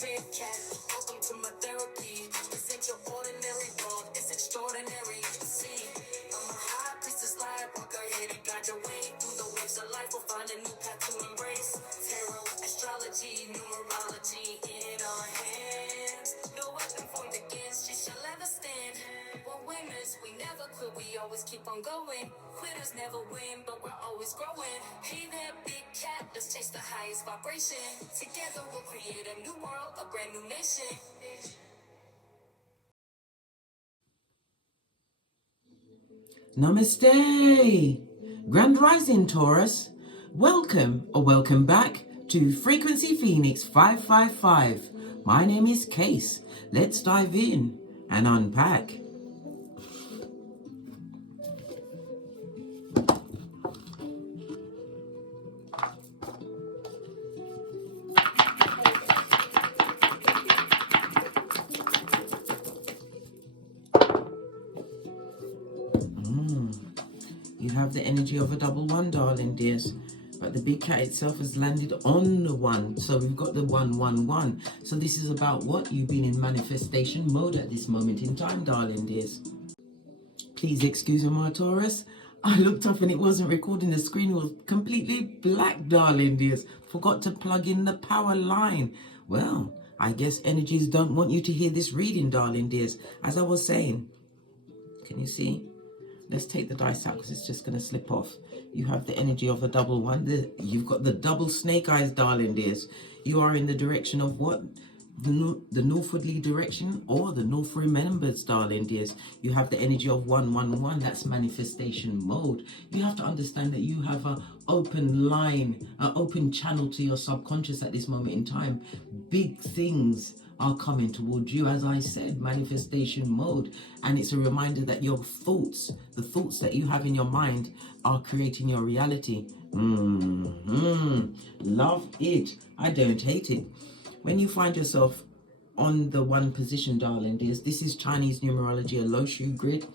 big cat. Welcome to my therapy. This ain't your ordinary world, it's extraordinary. See, I'm a high priestess lightworker, here to guide your way through the waves of life. We'll find a new path to embrace. Tarot, astrology, numerology in our hands. No weapon formed against you shall ever stand. We're winners, we never quit, we always keep on going. Quitters never win, but we're always growing. Hey there, big cat, let's chase the highest vibration. Together we'll create a new world, a brand new nation. Namaste! Grand Rising Taurus. Welcome or welcome back to Frequency Phoenix 555. My name is Case. Let's dive in and unpack. You have the energy of a double one, darling dears. But the big cat itself has landed on the one. So we've got the 111. So this is about what you've been in manifestation mode at this moment in time, darling dears. Please excuse me, my Taurus. I looked up and it wasn't recording. The screen was completely black, darling dears. Forgot to plug in the power line. Well, I guess energies don't want you to hear this reading, darling dears. As I was saying, can you see? Let's take the dice out because it's just going to slip off. You have the energy of a double one. You've got the double snake eyes, darling dears. You are in the direction of what? The northwardly direction or the north remembers, darling dears. You have the energy of 111. That's manifestation mode. You have to understand that you have an open line, an open channel to your subconscious at this moment in time. Big things are coming towards you, as I said, manifestation mode. And it's a reminder that your thoughts, the thoughts that you have in your mind, are creating your reality. Love it. I don't hate it. When you find yourself on the one position, darling dears, this is Chinese numerology, a low shoe grid.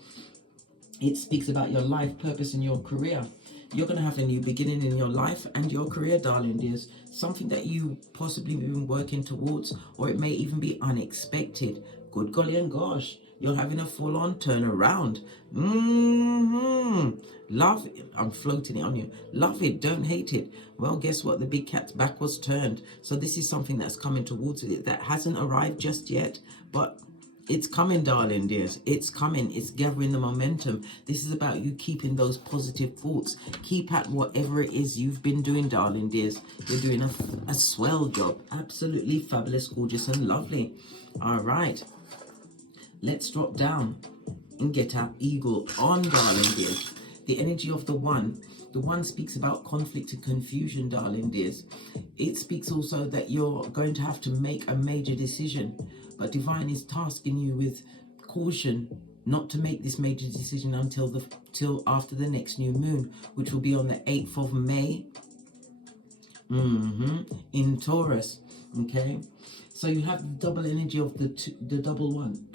It speaks about your life purpose and your career. You're going to have a new beginning in your life and your career, darling dears. Something that you possibly been working towards, or it may even be unexpected. Good golly and gosh, you're having a full-on turnaround. Love it. I'm floating it on you. Love it, don't hate it. Well, guess what? The big cat's back was turned. So this is something that's coming towards it that hasn't arrived just yet, but it's coming, darling dears. It's coming. It's gathering the momentum. This is about you keeping those positive thoughts. Keep at whatever it is you've been doing, darling dears. You're doing a swell job. Absolutely fabulous, gorgeous, and lovely. All right. Let's drop down and get our eagle on, darling dears. The energy of the one. The one speaks about conflict and confusion, darling dears. It speaks also that you're going to have to make a major decision. But Divine is tasking you with caution not to make this major decision till after the next new moon, which will be on the 8th of May in Taurus. Okay, so you have the double energy of the double one.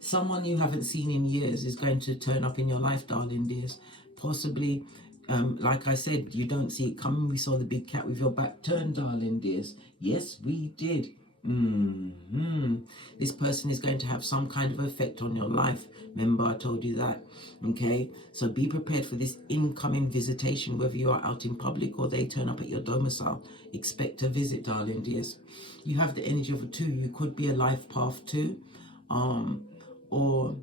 Someone you haven't seen in years is going to turn up in your life, darling dears. Possibly, like I said, you don't see it coming. We saw the big cat with your back turned, darling dears. Yes, we did. This person is going to have some kind of effect on your life. Remember, I told you that. Okay, so be prepared for this incoming visitation, whether you are out in public or they turn up at your domicile. Expect a visit, darling dears. You have the energy of a 2. You could be a life path 2, or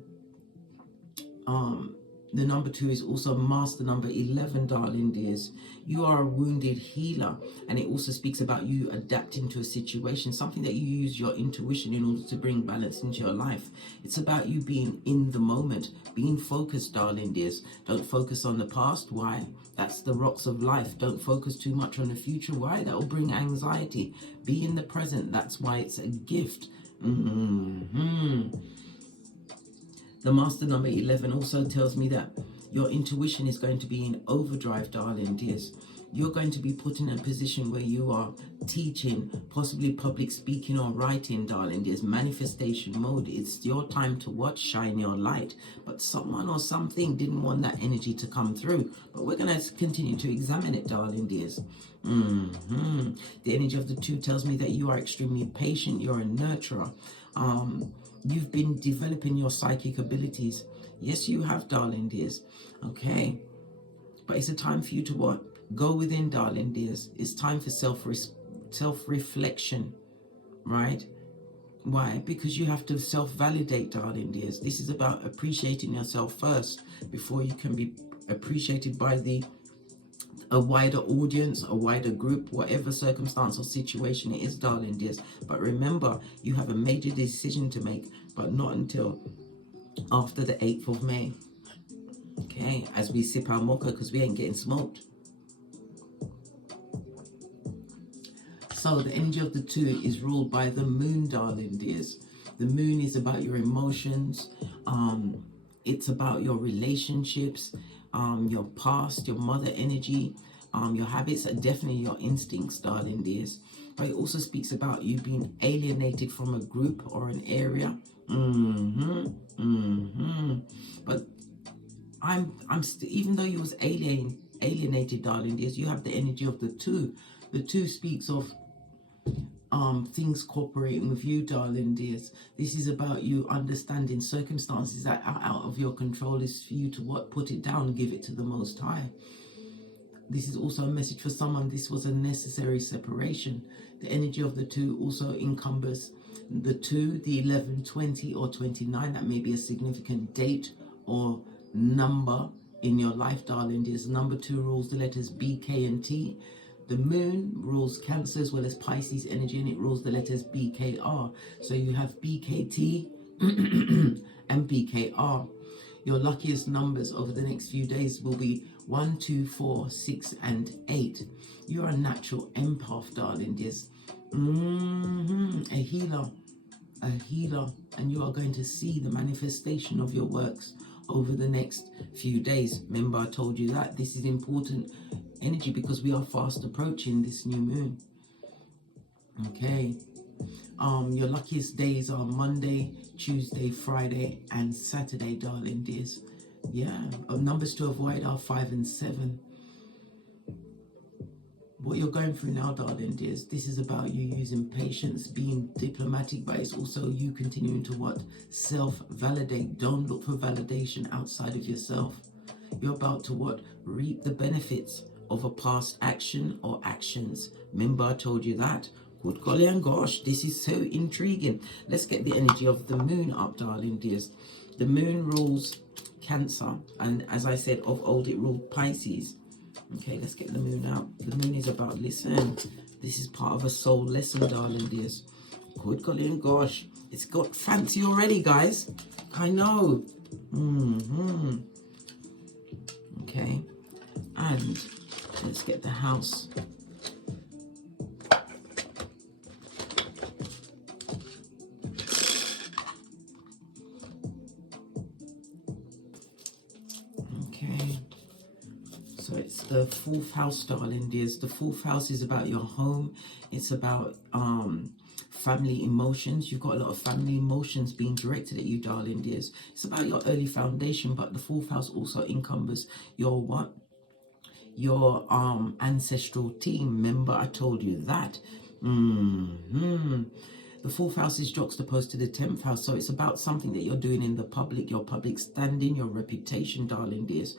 the number 2 is also master number 11, darling dears. You are a wounded healer, and it also speaks about you adapting to a situation, something that you use your intuition in order to bring balance into your life. It's about you being in the moment, being focused, darling dears. Don't focus on the past. Why? That's the rocks of life. Don't focus too much on the future. Why? That will bring anxiety. Be in the present. That's why it's a gift. The master number 11 also tells me that your intuition is going to be in overdrive, darling dears. You're going to be put in a position where you are teaching, possibly public speaking or writing, darling. There's manifestation mode. It's your time to what? Shine your light. But someone or something didn't want that energy to come through. But we're going to continue to examine it, darling dears. The energy of the 2 tells me that you are extremely patient. You're a nurturer. You've been developing your psychic abilities. Yes, you have, darling dears. Okay. But it's a time for you to what? Go within, darling dears. It's time for self-reflection, right? Why? Because you have to self-validate, darling dears. This is about appreciating yourself first before you can be appreciated by a wider audience, a wider group, whatever circumstance or situation it is, darling dears. But remember, you have a major decision to make, but not until after the 8th of May. Okay, as we sip our mocha, because we ain't getting smoked. So the energy of the 2 is ruled by the moon, darling dears. The moon is about your emotions. It's about your relationships, your past, your mother energy, your habits, and definitely your instincts, darling dears. But it also speaks about you being alienated from a group or an area. But even though you was alienated, darling dears, you have the energy of the 2. The 2 speaks of things cooperating with you, darling dears. This is about you understanding circumstances that are out of your control. Is for you to what? Put it down and give it to the Most High. This is also a message for someone. This was a necessary separation. The energy of the 2 also encumbers the 2, the 11, 20 or 29. That may be a significant date or number in your life, darling dears. Number 2 rules the letters B, K and T. The moon rules Cancer as well as Pisces energy, and it rules the letters B, K, R. So you have BKT and BKR. Your luckiest numbers over the next few days will be 1, 2, 4, 6 and 8. You're a natural empath, darling dears. A healer, and you are going to see the manifestation of your works over the next few days. Remember, I told you that this is important energy because we are fast approaching this new moon. Okay. Your luckiest days are Monday, Tuesday, Friday and Saturday, darling dears. Yeah. Numbers to avoid are 5 and 7. What you're going through now, darling dears, this is about you using patience, being diplomatic, but it's also you continuing to what? Self-validate. Don't look for validation outside of yourself. You're about to what? Reap the benefits of a past action or actions. Remember, I told you that. Good golly and gosh, this is so intriguing. Let's get the energy of the moon up, darling dears. The moon rules Cancer, and as I said, of old it ruled Pisces. Okay, let's get the moon out. The moon is about, listen, this is part of a soul lesson, darling dears. Good golly and gosh, it's got fancy already, guys. I know. Okay, and let's get the house. Okay, so it's the 4th house, darling dears. The 4th house is about your home. It's about family emotions. You've got a lot of family emotions being directed at you, darling dears. It's about your early foundation, but the 4th house also encumbers your what? Your ancestral team. Remember, I told you that. The 4th house is juxtaposed to the 10th house, so it's about something that you're doing in the public, your public standing, your reputation, darling dears.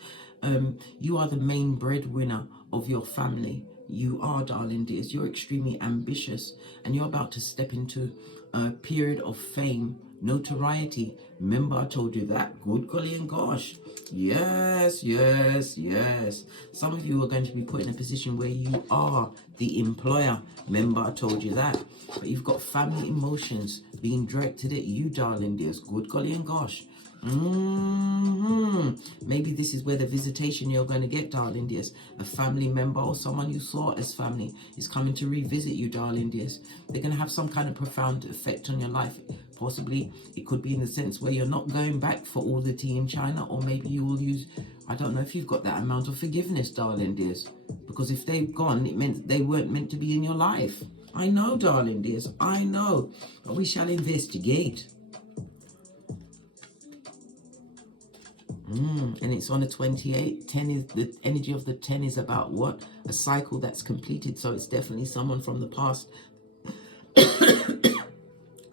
You are the main breadwinner of your family. You are, darling dears. You're extremely ambitious, and you're about to step into a period of fame, notoriety. Remember, I told you that. Good golly and gosh. Yes, yes, yes. Some of you are going to be put in a position where you are the employer. Remember, I told you that. But you've got family emotions being directed at you, darling dears. Good golly and gosh. Maybe this is where the visitation you're going to get, darling dears. A family member or someone you saw as family is coming to revisit you, darling dears. They're going to have some kind of profound effect on your life. Possibly it could be in the sense where you're not going back for all the tea in China, or maybe you will use I don't know if you've got that amount of forgiveness, darling dears. Because if they've gone, it meant they weren't meant to be in your life. I know, darling dears, I know. But we shall investigate. And it's on a 28. 10 is the energy of the 10 is about what? A cycle that's completed. So it's definitely someone from the past.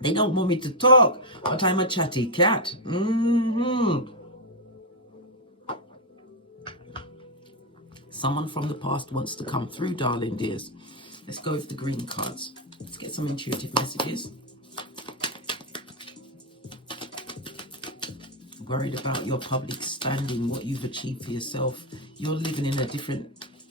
They don't want me to talk, but I'm a chatty cat. Someone from the past wants to come through, darling dears. Let's go with the green cards. Let's get some intuitive messages. Worried about your public standing, what you've achieved for yourself. You're living in a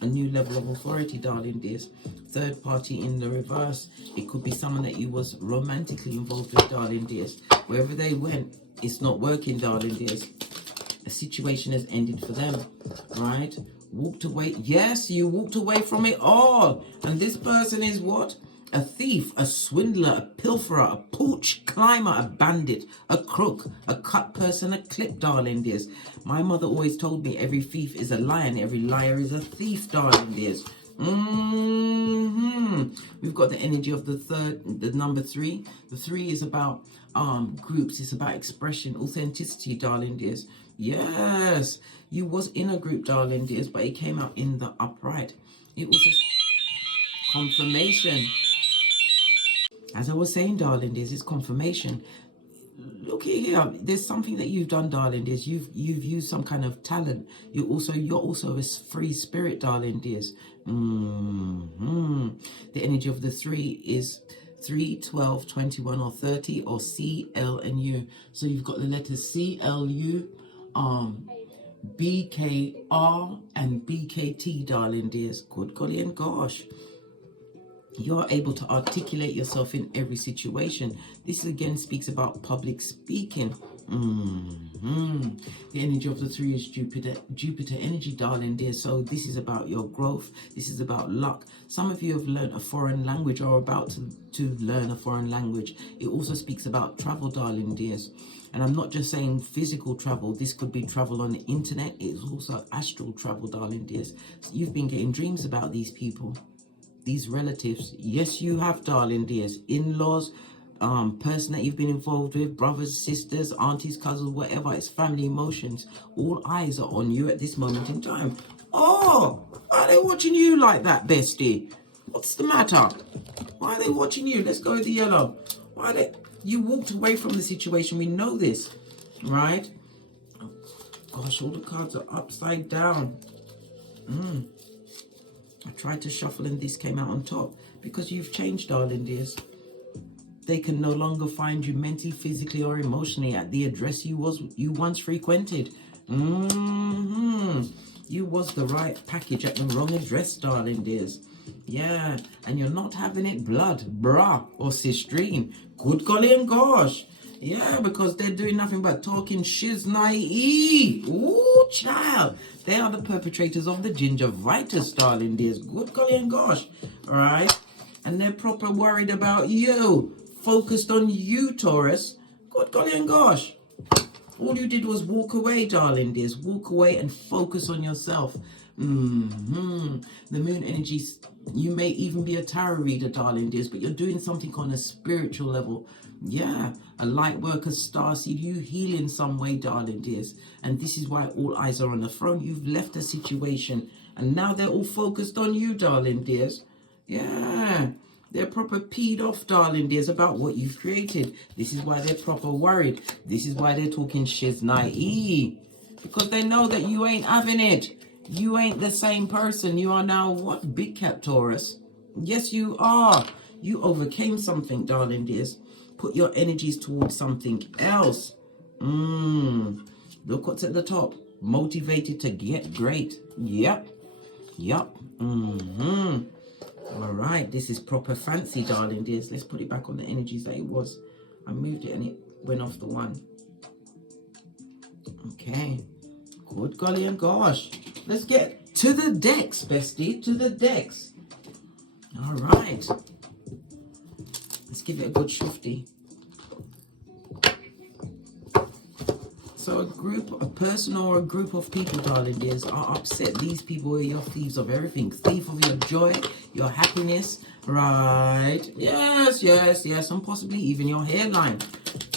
new level of authority, darling dears. Third party in the reverse. It could be someone that you was romantically involved with, darling dears. Wherever they went, it's not working, darling dears. A situation has ended for them, right? Walked away. Yes, you walked away from it all. And this person is what? A thief, a swindler, a pilferer, a pooch, climber, a bandit, a crook, a cut person, a clip, darling dears. My mother always told me every thief is a liar and every liar is a thief, darling dears. We've got the energy of the number 3. The 3 is about groups. It's about expression, authenticity, darling dears. Yes, you was in a group, darling dears, but it came out in the upright. It was a confirmation. As I was saying, darling dears, it's confirmation. Look here, there's something that you've done, darling dears. You've used some kind of talent. You're also a free spirit, darling dears. The energy of the 3 is 3, 12, 21, or 30, or C, L, and U. So you've got the letters C, L, U, B, K, R, and B, K, T, darling dears. Good golly and gosh. You're able to articulate yourself in every situation. This again speaks about public speaking. The energy of the 3 is Jupiter energy, darling dear. So this is about your growth. This is about luck. Some of you have learned a foreign language or are about to learn a foreign language. It also speaks about travel, darling dears. And I'm not just saying physical travel. This could be travel on the internet. It's also astral travel, darling dears. So you've been getting dreams about these people. These relatives. Yes, you have, darling dears. In-laws, person that you've been involved with, brothers, sisters, aunties, cousins, whatever. It's family emotions. All eyes are on you at this moment in time. Oh, why are they watching you like that, bestie? What's the matter? Why are they watching you? Let's go with the yellow. Why are they... You walked away from the situation. We know this, right? Oh, gosh, all the cards are upside down. I tried to shuffle and this came out on top. Because you've changed, darling dears. They can no longer find you mentally, physically, or emotionally at the address you once frequented. You was the right package at the wrong address, darling dears. Yeah, and you're not having it blood, brah, or sistrine. Good golly and gosh. Yeah, because they're doing nothing but talking shiznai. Ooh, child. They are the perpetrators of the gingivitis, darling dears. Good golly and gosh. All right? And they're proper worried about you. Focused on you, Taurus. Good golly and gosh. All you did was walk away, darling dears. Walk away and focus on yourself. The moon energies, you may even be a tarot reader, darling dears, but you're doing something on a spiritual level. Yeah, a light worker, starseed, you heal in some way, darling dears. And this is why all eyes are on the throne. You've left a situation and now they're all focused on you, darling dears. Yeah, they're proper peed off, darling dears, about what you've created. This is why they're proper worried. This is why they're talking shiznai. Because they know that you ain't having it. You ain't the same person. You are now what? Big cat Taurus. Yes, you are. You overcame something, darling dears. Put your energies towards something else. Look what's at the top. Motivated to get great. Yep. All right. This is proper fancy, darling dears. Let's put it back on the energies that it was. I moved it and it went off the one. Okay. Good golly and gosh. Let's get to the decks, bestie. To the decks. All right. Let's give it a good shifty. So So a person or a group of people, darling dears, are upset. These people are your thieves of everything. Thief of your joy, your happiness, right? Yes, yes, yes, and possibly even your hairline.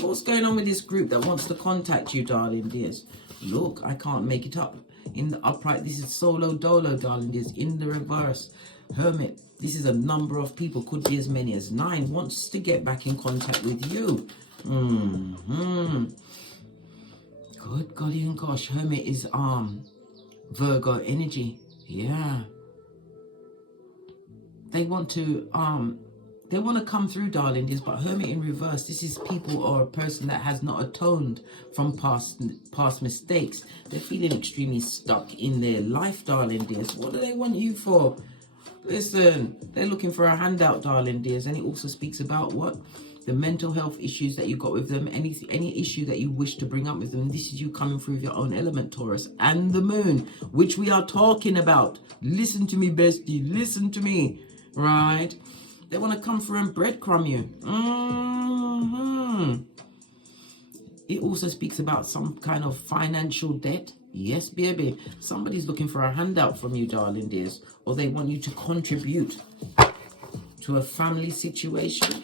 What's going on with this group that wants to contact you, darling dears? Look, I can't make it up. In the upright, this is solo dolo, darling dears. In the reverse, hermit. This is a number of people, could be as many as 9, wants to get back in contact with you. Good golly and gosh, hermit is Virgo energy. Yeah. They want to come through, darling dears, but hermit in reverse, this is people or a person that has not atoned from past mistakes. They're feeling extremely stuck in their life, darling dears. What do they want you for? Listen, they're looking for a handout, darling dears, and it also speaks about what? The mental health issues that you got with them, any issue that you wish to bring up with them. This is you coming through with your own element, Taurus, and the moon, which we are talking about. Listen to me, bestie, listen to me, right? They want to come through and breadcrumb you. It also speaks about some kind of financial debt. Yes, baby. Somebody's looking for a handout from you, darling dears, or they want you to contribute to a family situation.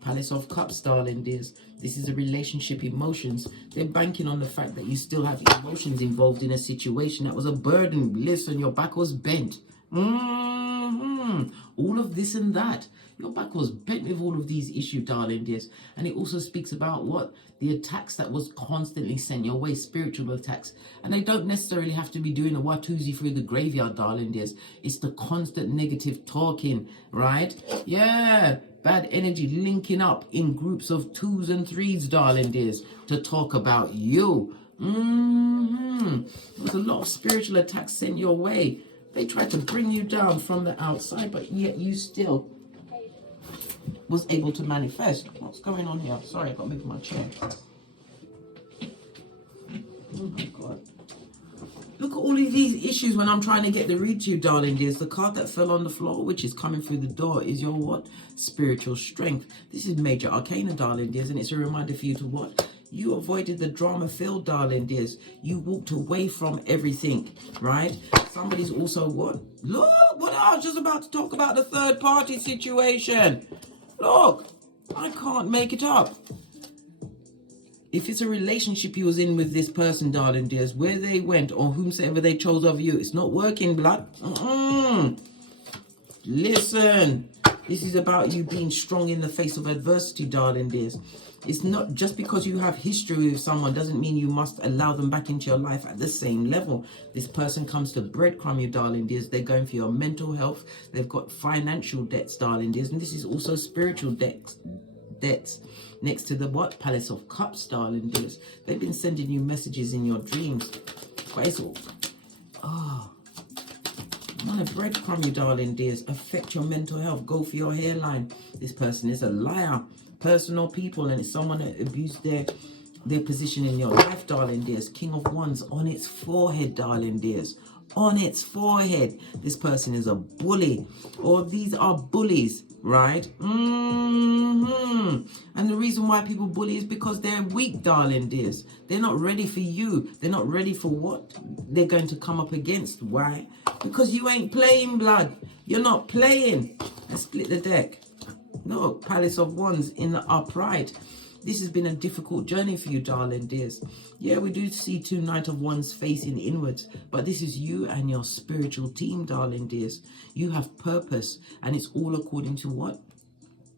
Palace of Cups, darling dears. This is a relationship, emotions. They're banking on the fact that you still have emotions involved in a situation that was a burden. Listen, your back was bent. All of this and that. Your back was bent with all of these issues, darling dears. And it also speaks about what? The attacks that was constantly sent your way, spiritual attacks. And they don't necessarily have to be doing a Watusi through the graveyard, darling dears. It's the constant negative talking, right? Yeah, bad energy linking up in groups of 2s and 3s, darling dears, to talk about you. There's a lot of spiritual attacks sent your way. They tried to bring you down from the outside, but yet you still was able to manifest. What's going on here? Sorry, I got to move my chair. Oh my God. Look at all of these issues when I'm trying to get the read to you, darling dears. The card that fell on the floor, which is coming through the door, is your what? Spiritual strength. This is major arcana, darling dears, and it's a reminder for you to what? You avoided the drama filled, darling dears. You walked away from everything, right? Somebody's also what? Look, what I was just about to talk about, the third party situation. Look, I can't make it up. If it's a relationship you was in with this person, darling dears, where they went or whomsoever they chose of you, it's not working, blood. Listen, this is about you being strong in the face of adversity, darling dears. It's not just because you have history with someone doesn't mean you must allow them back into your life at the same level. This person comes to breadcrumb you, darling dears. They're going for your mental health. They've got financial debts, darling dears. And this is also spiritual debts. Next to the what? Palace of Cups, darling dears. They've been sending you messages in your dreams. But it's all... I want to breadcrumb you, darling dears. Affect your mental health. Go for your hairline. This person is a liar. Person or people, and it's someone that abused their position in your life, darling dears. King of Wands on its forehead, darling dears. On its forehead. This person is a bully, or these are bullies, right? And the reason why people bully is because they're weak, darling dears. They're not ready for you. They're not ready for what they're going to come up against. Why? Because you ain't playing, blood. You're not playing. Let's split the deck. No, Palace of Wands in the upright. This has been a difficult journey for you, darling dears. Yeah, we do see 2 Knight of Wands facing inwards, but this is you and your spiritual team, darling dears. You have purpose, and it's all according to what?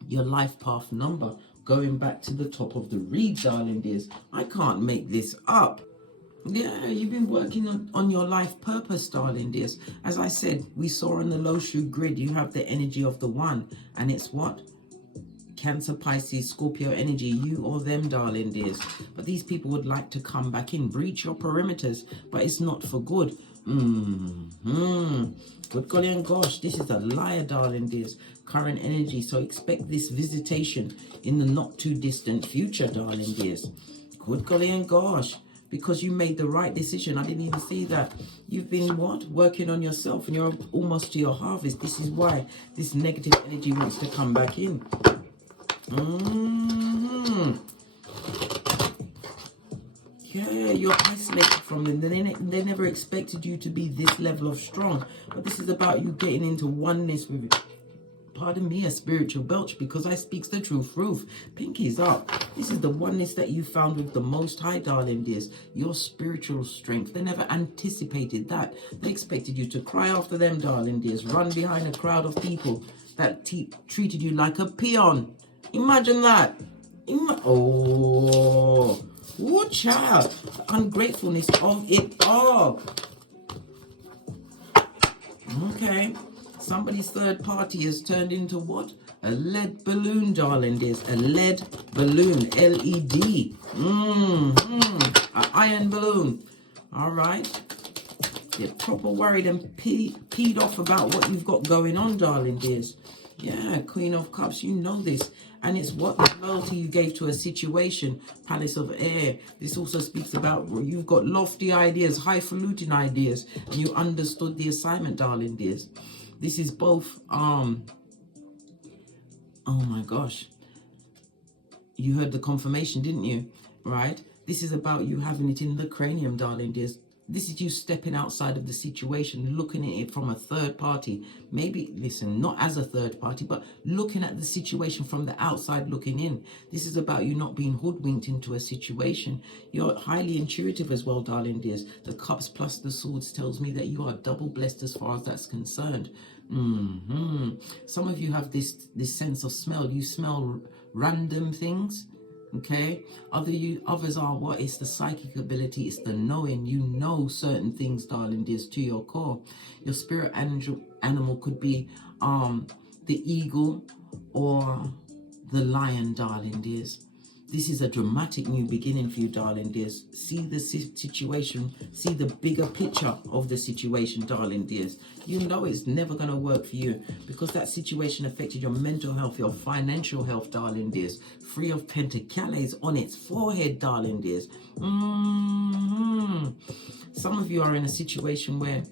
Your life path number. Going back to the top of the read, darling dears. I can't make this up. Yeah, you've been working on your life purpose, darling dears. As I said, we saw on the low shoe grid, you have the energy of the one, and it's what? Cancer, Pisces, Scorpio energy, you or them, darling dears. But these people would like to come back in, breach your perimeters, but it's not for good. Good golly and gosh, this is a liar, darling dears. Current energy, so expect this visitation in the not too distant future, darling dears. Good golly and gosh. Because you made the right decision. I didn't even see that. You've been what? Working on yourself, and you're almost to your harvest. This is why this negative energy wants to come back in. Yeah, you're isolated from them. They never expected you to be this level of strong. But this is about you getting into oneness with it. Pardon me, a spiritual belch, because I speaks the truth. Pinkies up. This is the oneness that you found with the Most High, darling dears. Your spiritual strength. They never anticipated that. They expected you to cry after them, darling dears. Run behind a crowd of people that treated you like a peon. Imagine that. Oh, child. The ungratefulness of it all. Okay. Somebody's third party has turned into what? A lead balloon, darling dears. A lead balloon. LED. An iron balloon. All right. You're proper worried and peed off about what you've got going on, darling dears. Yeah, Queen of Cups, you know this. And it's what the loyalty you gave to a situation. Palace of Air. This also speaks about you've got lofty ideas, highfalutin ideas. And you understood the assignment, darling dears. This is both, oh my gosh. You heard the confirmation, didn't you? Right? This is about you having it in the cranium, darling dears. This is you stepping outside of the situation, looking at it from a third party. Maybe, listen, not as a third party, but looking at the situation from the outside looking in. This is about you not being hoodwinked into a situation. You're highly intuitive as well, darling dears. The Cups plus the Swords tells me that you are double blessed as far as that's concerned. Some of you have this sense of smell. You smell random things. Okay, others are what? It's the psychic ability, it's the knowing. You know certain things, darling dears, to your core. Your spirit animal could be the eagle or the lion, darling dears. This is a dramatic new beginning for you, darling dears. See the situation, see the bigger picture of the situation, darling dears. You know it's never going to work for you because that situation affected your mental health, your financial health, darling dears. Three of Pentacles on its forehead, darling dears. Some of you are in a situation where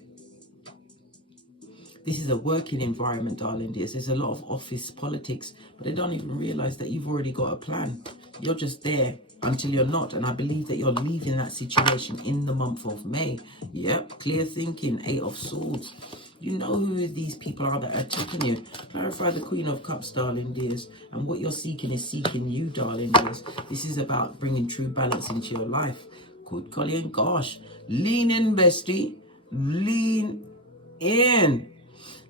this is a working environment, darling dears. There's a lot of office politics, but they don't even realize that you've already got a plan. You're just there until you're not. And I believe that you're leaving that situation in the month of May. Yep, clear thinking, 8 of Swords. You know who these people are that are attacking you. Clarify the Queen of Cups, darling dears. And what you're seeking is seeking you, darling dears. This is about bringing true balance into your life. Good golly and gosh. Lean in, bestie. Lean in.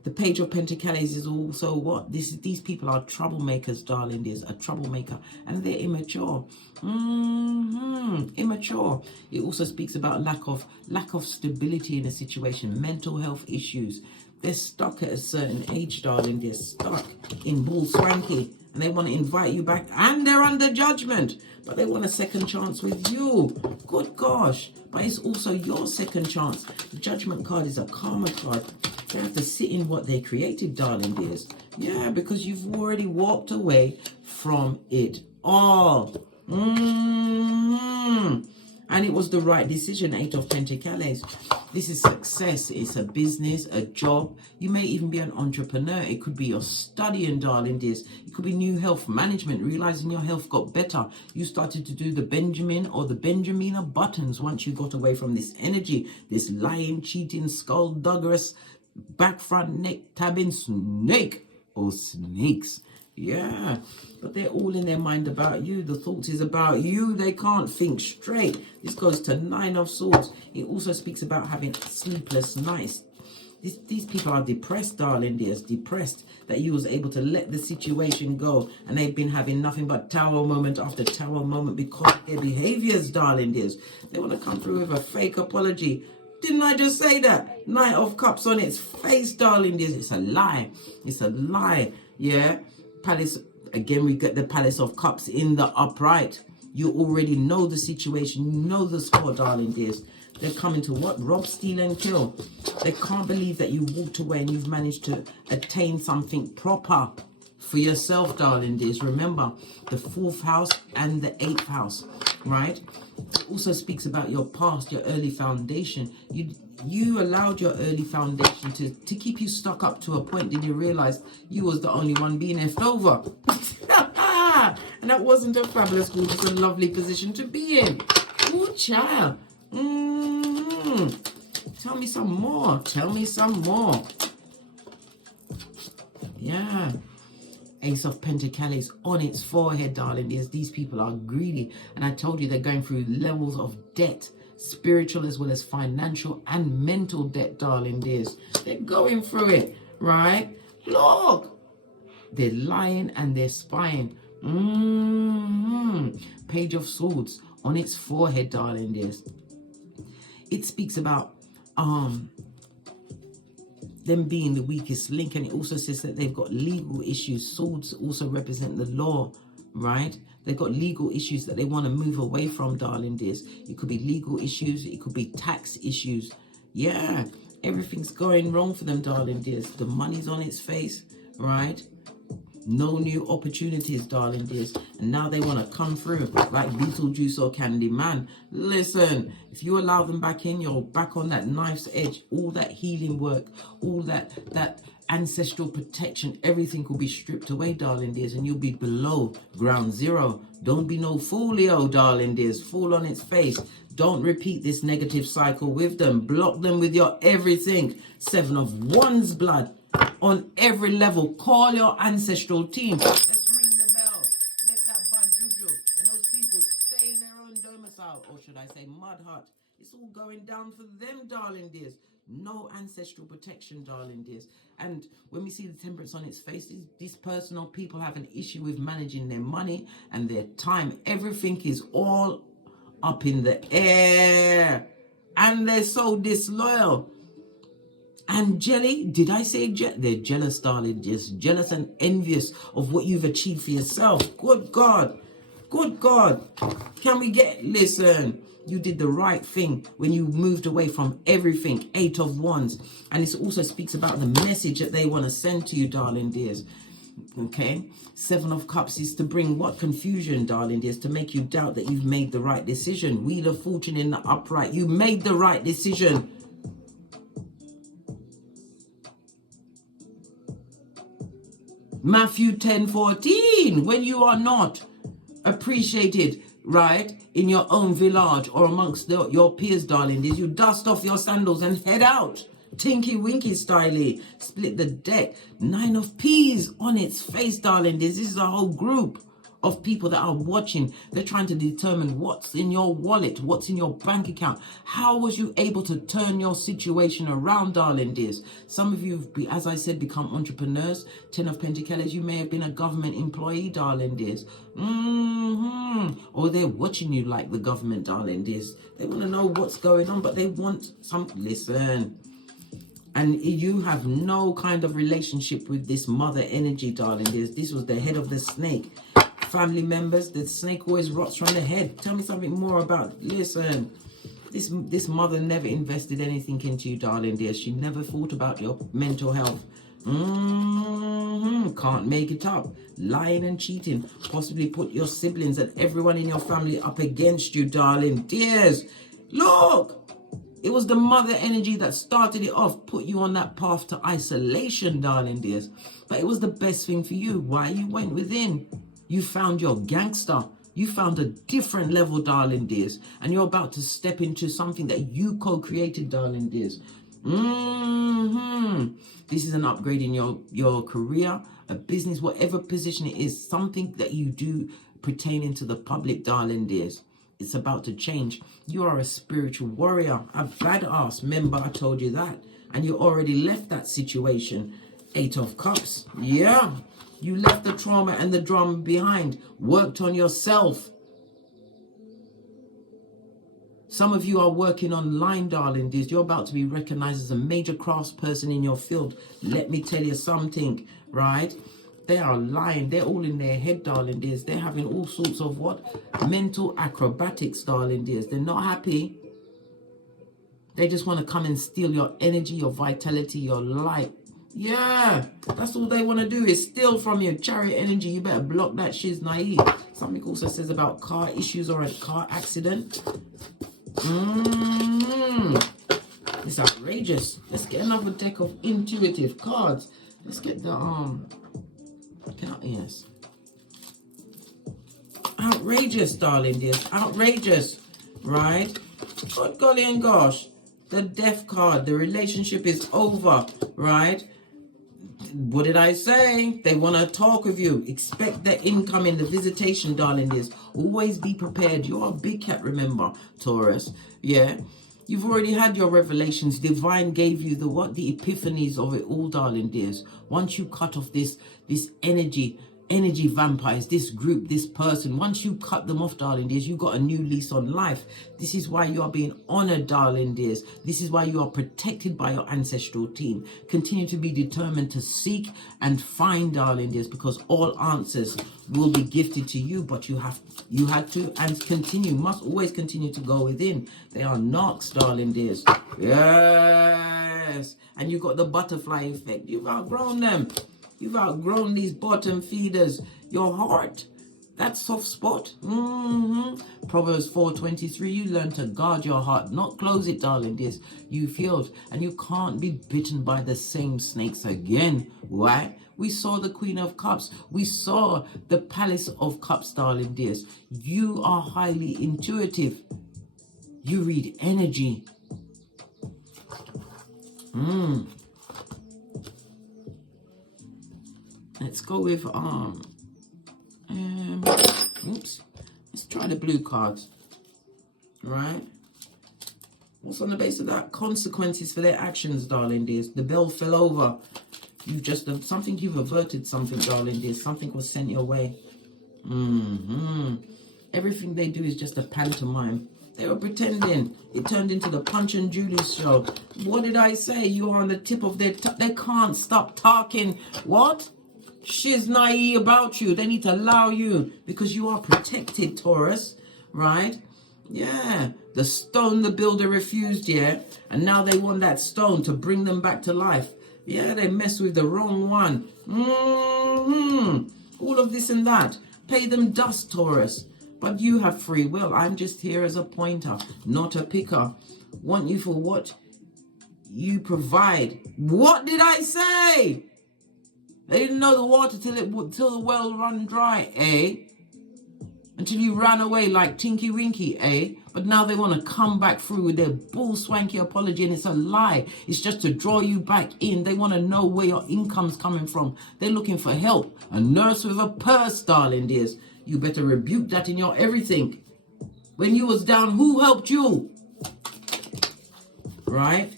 The Page of Pentacles is also what? These people are troublemakers, darling dears. A troublemaker. And they're immature. Immature. It also speaks about lack of stability in a situation. Mental health issues. They're stuck at a certain age, darling. They're stuck in bull swanky. And they want to invite you back. And they're under judgment. But they want a second chance with you. Good gosh. But it's also your second chance. The Judgment card is a karma card. They have to sit in what they created, darling dears. Yeah, because you've already walked away from it all. And it was the right decision, 8 of Pentacles. This is success. It's a business, a job. You may even be an entrepreneur. It could be your studying, darling dears. It could be new health management, realizing your health got better. You started to do the Benjamin or the Benjamina buttons once you got away from this energy, this lying, cheating, skullduggerous, back, front, neck, tabbing snake or snakes. Yeah, but they're all in their mind about you. The thoughts is about you. They can't think straight. This goes to 9 of Swords. It also speaks about having sleepless nights. These people are depressed, darling dears. Depressed that you was able to let the situation go. And they've been having nothing but tower moment after tower moment because of their behaviors, darling dears. They want to come through with a fake apology. Didn't I just say that? Knight of Cups on its face, darling dears. It's a lie. It's a lie. Yeah. Palace, again, we get the Palace of Cups in the upright. You already know the situation. You know the score, darling dears. They're coming to what? Rob, steal, and kill. They can't believe that you walked away and you've managed to attain something proper for yourself, darling dears. Remember, the 4th house and the 8th house, right? It also speaks about your past, your early foundation. You allowed your early foundation to keep you stuck up to a point. Did you realize you was the only one being left over? And that wasn't a fabulous, gorgeous, and lovely position to be in. Ooh, Child. Tell me some more. Tell me some more. Yeah. Ace of Pentacles on its forehead, darling. These people are greedy. And I told you they're going through levels of debt. Spiritual as well as financial and mental debt, darling dears. They're going through it, right? Look. They're lying and they're spying. Page of Swords on its forehead, darling dears. It speaks about them being the weakest link, and it also says that they've got legal issues. Swords also represent the law, right? They've got legal issues that they want to move away from, darling dears. It could be legal issues, it could be tax issues. Yeah, everything's going wrong for them, darling dears. The money's on its face, right? No new opportunities, darling dears. And now they want to come through like Beetlejuice or Candyman. Listen, if you allow them back in, you're back on that knife's edge. All that healing work, all that ancestral protection, everything will be stripped away, darling dears. And you'll be below ground zero. Don't be no foolio, darling dears. Fall on its face. Don't repeat this negative cycle with them. Block them with your everything. 7 of Wands blood. On every level, call your ancestral team. Let's ring the bell. Let that bad juju and those people stay in their own domicile, or should I say mud hut. It's all going down for them, darling dears. No ancestral protection, darling dears. And when we see the Temperance on its face, these personal people have an issue with managing their money and their time. Everything is all up in the air. And they're so disloyal. And jelly, did I say they're jealous, darling, just jealous and envious of what you've achieved for yourself. Good God. Good God. Can we listen, you did the right thing when you moved away from everything. 8 of Wands. And it also speaks about the message that they want to send to you, darling dears. Okay. 7 of Cups is to bring what? Confusion, darling dears, to make you doubt that you've made the right decision. Wheel of Fortune in the upright. You made the right decision. Matthew 10:14, when you are not appreciated, right, in your own village or amongst your peers, darling, you dust off your sandals and head out. Tinky Winky styley. Split the deck. 9 of Peas on its face, darling. This is a whole group of people that are watching. They're trying to determine what's in your wallet, what's in your bank account. How was you able to turn your situation around, darling dears? Some of you have, as I said, become entrepreneurs. 10 of Pentacles, you may have been a government employee, darling dears. Or they're watching you like the government, darling dears. They want to know what's going on, but they want some, listen. And you have no kind of relationship with this mother energy, darling dears. This was the head of the snake. Family members, the snake always rots from the head. Tell me something more about, listen, this mother never invested anything into you, darling dear. She never thought about your mental health. Can't make it up. Lying and cheating. Possibly put your siblings and everyone in your family up against you, darling dears. Look, it was the mother energy that started it off, put you on that path to isolation, darling dears. But it was the best thing for you. Why? You went within. You found your gangster. You found a different level, darling dears. And you're about to step into something that you co-created, darling dears. This is an upgrade in your career, a business, whatever position it is. Something that you do pertaining to the public, darling dears. It's about to change. You are a spiritual warrior. A badass. Remember, I told you that. And you already left that situation. 8 of Cups. Yeah. You left the trauma and the drama behind. Worked on yourself. Some of you are working online, darling dears. You're about to be recognized as a major craftsperson in your field. Let me tell you something, right? They are lying. They're all in their head, darling dears. They're having all sorts of what? Mental acrobatics, darling dears. They're not happy. They just want to come and steal your energy, your vitality, your light. Yeah, that's all they want to do is steal from you. Chariot energy, you better block that shiznai. Something also says about car issues or a car accident. It's outrageous. Let's get another deck of intuitive cards. Let's get the yes. Outrageous, darling dears. Outrageous. right? God golly and gosh. The death card, the relationship is over, right? What did I say? They want to talk with you. Expect the incoming, the visitation, darling dears. Always be prepared. You're a big cat, remember, Taurus. Yeah. You've already had your revelations. Divine gave you the what? The epiphanies of it all, darling dears. Once you cut off this energy vampires, this group, this person, once you cut them off, darling dears, you got a new lease on life. This is why you are being honored, darling dears. This is why you are protected by your ancestral team. Continue to be determined to seek and find, darling dears, because all answers will be gifted to you, but you had to and must always continue to go within. They are knocks, darling dears. Yes. And you got the butterfly effect. You've outgrown them. You've outgrown these bottom feeders. Your heart, that soft spot. Proverbs 4:23. You learn to guard your heart, not close it, darling dears. You've healed, and you can't be bitten by the same snakes again. Why? We saw the Queen of Cups. We saw the Palace of Cups, darling dears. You are highly intuitive. You read energy. Let's go with oops. Let's try the blue cards. Right? What's on the base of that? Consequences for their actions, darling dears. The bell fell over. You've just done something. You've averted something, darling dears. Something was sent your way. Everything they do is just a pantomime. They were pretending. It turned into the Punch and Julie show. What did I say? You are on the tip of their tongue. They can't stop talking. What? She's naive about you. They need to allow you because you are protected, Taurus, right? Yeah. The stone the builder refused, yeah? And now they want that stone to bring them back to life. Yeah, they mess with the wrong one. All of this and that. Pay them dust, Taurus. But you have free will. I'm just here as a pointer, not a picker. Want you for what you provide. What did I say? They didn't know the water till the well run dry, eh? Until you ran away like Tinky Winky, eh? But now they want to come back through with their bull swanky apology, and it's a lie. It's just to draw you back in. They want to know where your income's coming from. They're looking for help. A nurse with a purse, darling dears. You better rebuke that in your everything. When you was down, who helped you? Right?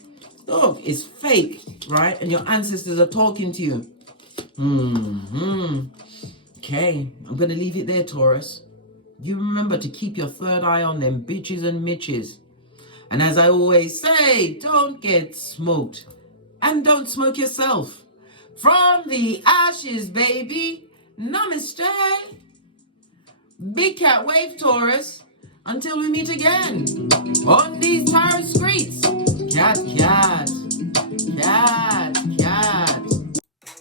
Look, it's fake, right? And your ancestors are talking to you. Okay, I'm going to leave it there, Taurus. You remember to keep your third eye on them bitches and mitches. And as I always say, don't get smoked. And don't smoke yourself. From the ashes, baby. Namaste. Big cat wave, Taurus. Until we meet again on these Taurus streets. Cat, cat. Cat, cat.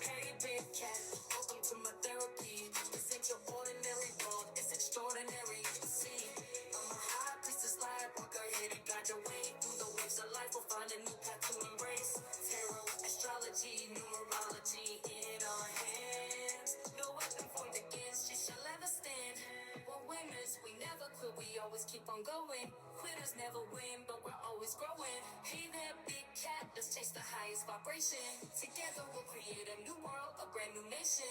Hey, big cat, welcome to my therapy. This ain't your ordinary world, it's extraordinary. See, I'm a high priestess lightworker, here to guide your way through the waves of life. We'll find a new path to embrace. Tarot, astrology, numerology in our hands. No weapon formed against you shall ever stand. We're winners, we never quit, we always keep on going. Quitters never win, but we're always growing. Hey there, big cat, let's chase the highest vibration. Together we'll create a new world, a brand new nation.